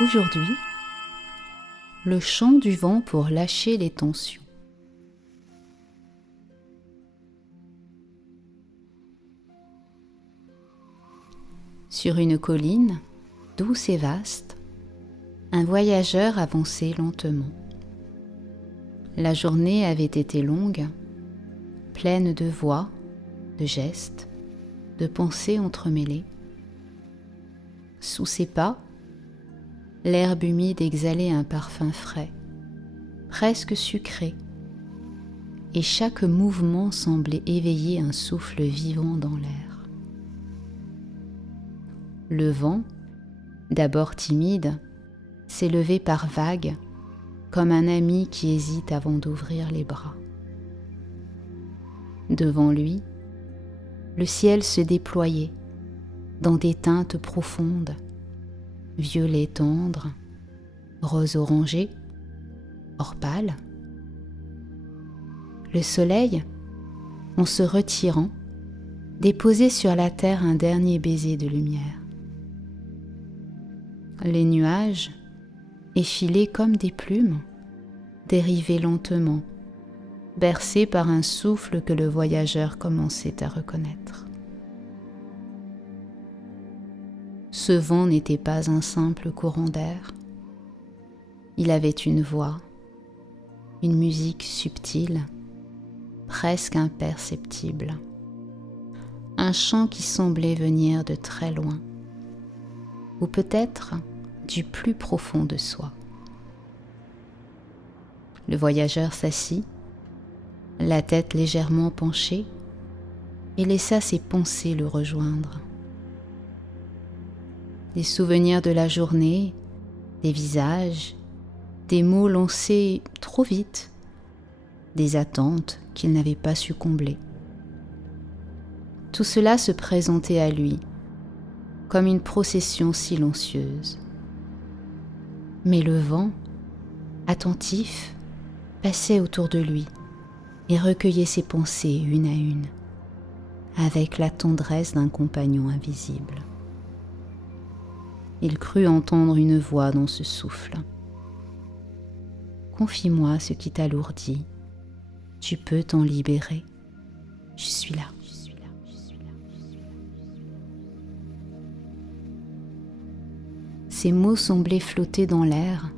Aujourd'hui, le chant du vent pour lâcher les tensions. Sur une colline, douce et vaste, un voyageur avançait lentement. La journée avait été longue, pleine de voix, de gestes, de pensées entremêlées. Sous ses pas, l'herbe humide exhalait un parfum frais, presque sucré, et chaque mouvement semblait éveiller un souffle vivant dans l'air. Le vent, d'abord timide, s'élevait par vagues, comme un ami qui hésite avant d'ouvrir les bras. Devant lui, le ciel se déployait dans des teintes profondes, violet tendre, rose orangé, or pâle. Le soleil, en se retirant, déposait sur la terre un dernier baiser de lumière. Les nuages, effilés comme des plumes, dérivaient lentement, bercés par un souffle que le voyageur commençait à reconnaître. Ce vent n'était pas un simple courant d'air. Il avait une voix, une musique subtile, presque imperceptible, un chant qui semblait venir de très loin, ou peut-être du plus profond de soi. Le voyageur s'assit, la tête légèrement penchée, et laissa ses pensées le rejoindre. Des souvenirs de la journée, des visages, des mots lancés trop vite, des attentes qu'il n'avait pas su combler. Tout cela se présentait à lui, comme une procession silencieuse. Mais le vent, attentif, passait autour de lui et recueillait ses pensées une à une, avec la tendresse d'un compagnon invisible. Il crut entendre une voix dans ce souffle. « Confie-moi ce qui t'alourdit. Tu peux t'en libérer. Je suis là. » Ces mots semblaient flotter dans l'air,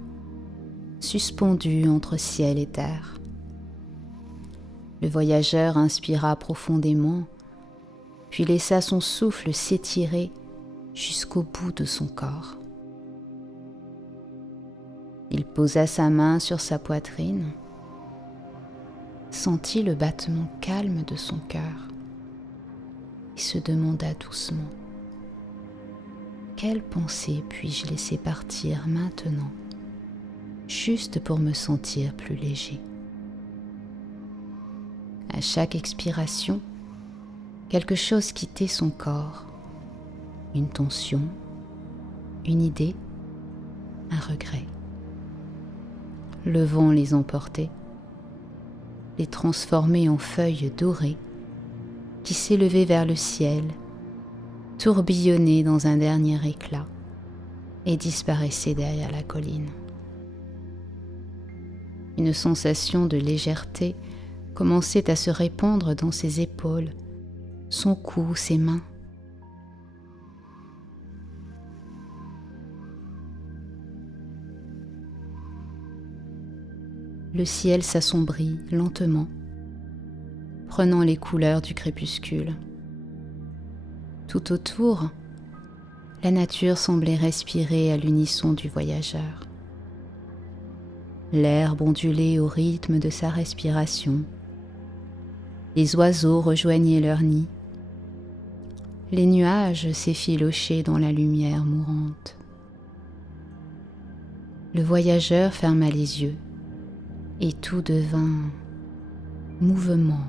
suspendus entre ciel et terre. Le voyageur inspira profondément, puis laissa son souffle s'étirer jusqu'au bout de son corps. Il posa sa main sur sa poitrine, sentit le battement calme de son cœur et se demanda doucement: quelle pensée puis-je laisser partir maintenant, juste pour me sentir plus léger? À chaque expiration, quelque chose quittait son corps, une tension, une idée, un regret. Le vent les emportait, les transformait en feuilles dorées qui s'élevaient vers le ciel, tourbillonnaient dans un dernier éclat et disparaissaient derrière la colline. Une sensation de légèreté commençait à se répandre dans ses épaules, son cou, ses mains. Le ciel s'assombrit lentement, prenant les couleurs du crépuscule. Tout autour, la nature semblait respirer à l'unisson du voyageur. L'herbe ondulait au rythme de sa respiration. Les oiseaux rejoignaient leur nid. Les nuages s'effilochaient dans la lumière mourante. Le voyageur ferma les yeux et tout devint mouvement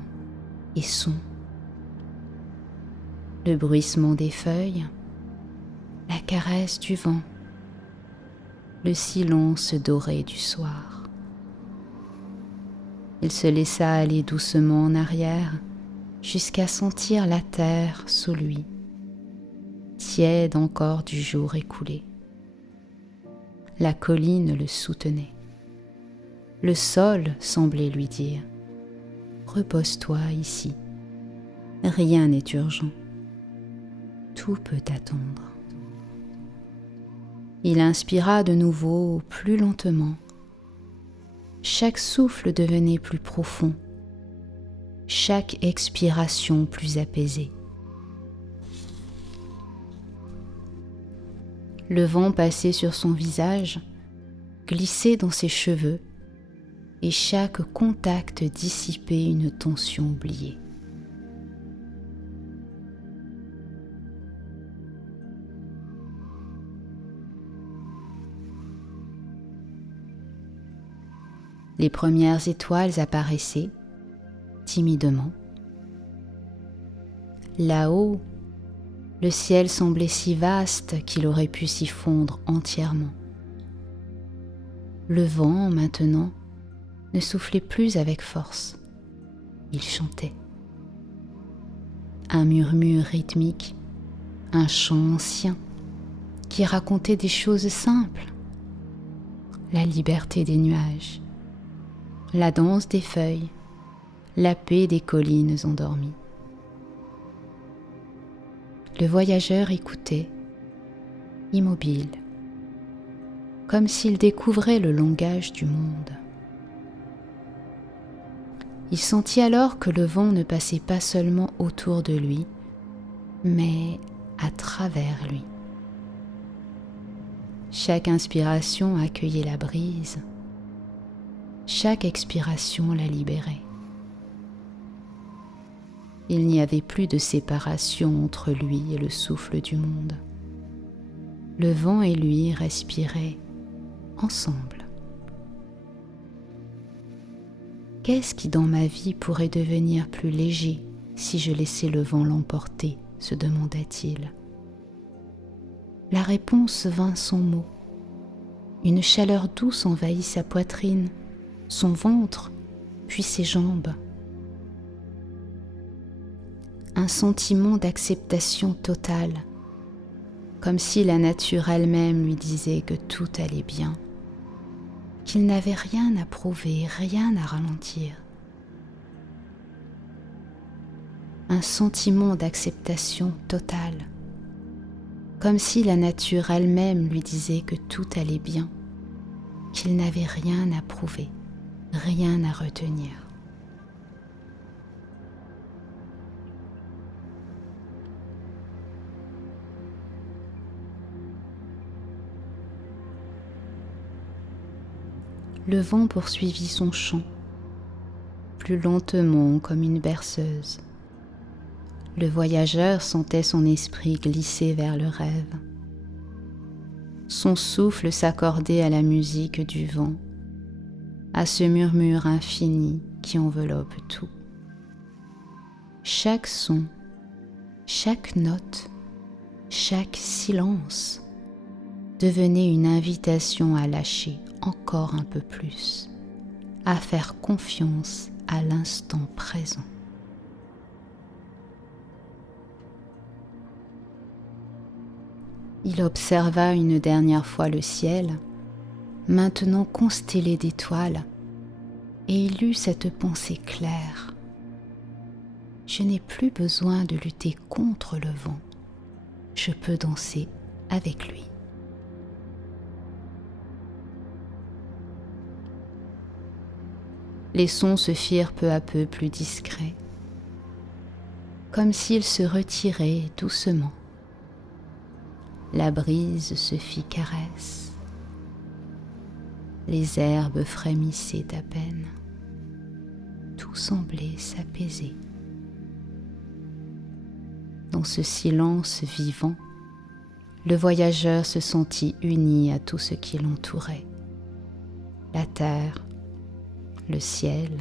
et son. Le bruissement des feuilles, la caresse du vent, le silence doré du soir. Il se laissa aller doucement en arrière jusqu'à sentir la terre sous lui, tiède encore du jour écoulé. La colline le soutenait. Le sol semblait lui dire « Repose-toi ici, rien n'est urgent, tout peut attendre. » Il inspira de nouveau plus lentement. Chaque souffle devenait plus profond, chaque expiration plus apaisée. Le vent passait sur son visage, glissait dans ses cheveux, et chaque contact dissipait une tension oubliée. Les premières étoiles apparaissaient timidement. Là-haut, le ciel semblait si vaste qu'il aurait pu s'y fondre entièrement. Le vent, maintenant, ne soufflait plus avec force. Il chantait. Un murmure rythmique, un chant ancien qui racontait des choses simples. La liberté des nuages, la danse des feuilles, la paix des collines endormies. Le voyageur écoutait, immobile, comme s'il découvrait le langage du monde. Il sentit alors que le vent ne passait pas seulement autour de lui, mais à travers lui. Chaque inspiration accueillait la brise, chaque expiration la libérait. Il n'y avait plus de séparation entre lui et le souffle du monde. Le vent et lui respiraient ensemble. Qu'est-ce qui dans ma vie pourrait devenir plus léger si je laissais le vent l'emporter, se demanda-t-il. La réponse vint sans mots. Une chaleur douce envahit sa poitrine, son ventre, puis ses jambes. Un sentiment d'acceptation totale, comme si la nature elle-même lui disait que tout allait bien, qu'il n'avait rien à prouver, rien à ralentir. Un sentiment d'acceptation totale, comme si la nature elle-même lui disait que tout allait bien, qu'il n'avait rien à prouver, rien à retenir. Le vent poursuivit son chant, plus lentement comme une berceuse. Le voyageur sentait son esprit glisser vers le rêve. Son souffle s'accordait à la musique du vent, à ce murmure infini qui enveloppe tout. Chaque son, chaque note, chaque silence devenait une invitation à lâcher encore un peu plus, à faire confiance à l'instant présent. Il observa une dernière fois le ciel, maintenant constellé d'étoiles, et il eut cette pensée claire. Je n'ai plus besoin de lutter contre le vent, je peux danser avec lui. Les sons se firent peu à peu plus discrets, comme s'ils se retiraient doucement. La brise se fit caresse, les herbes frémissaient à peine, tout semblait s'apaiser. Dans ce silence vivant, le voyageur se sentit uni à tout ce qui l'entourait, la terre, le ciel,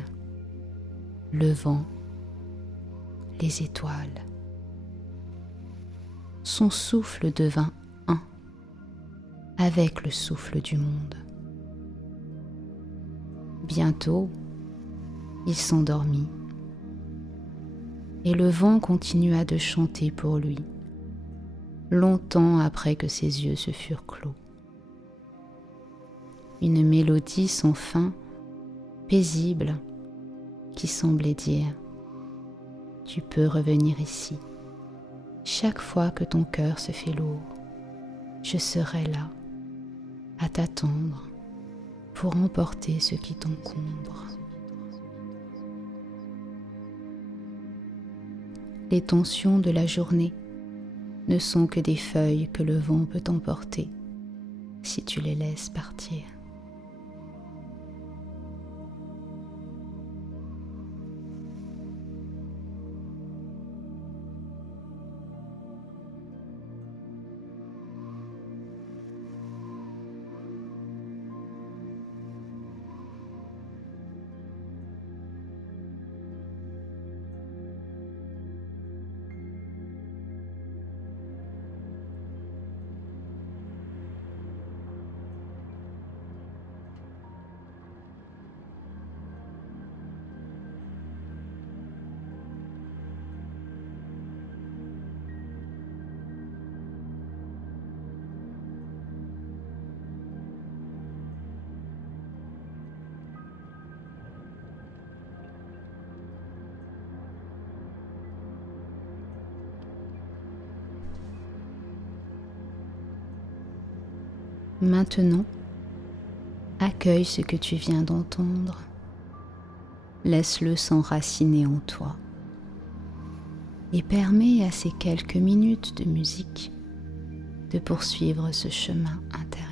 le vent, les étoiles. Son souffle devint un avec le souffle du monde. Bientôt, il s'endormit et le vent continua de chanter pour lui, longtemps après que ses yeux se furent clos. une mélodie sans fin, paisible, qui semblait dire « Tu peux revenir ici. Chaque fois que ton cœur se fait lourd, je serai là, à t'attendre, pour emporter ce qui t'encombre. » Les tensions de la journée ne sont que des feuilles que le vent peut emporter si tu les laisses partir. Maintenant, accueille ce que tu viens d'entendre. Laisse-le s'enraciner en toi et permets à ces quelques minutes de musique de poursuivre ce chemin intérieur.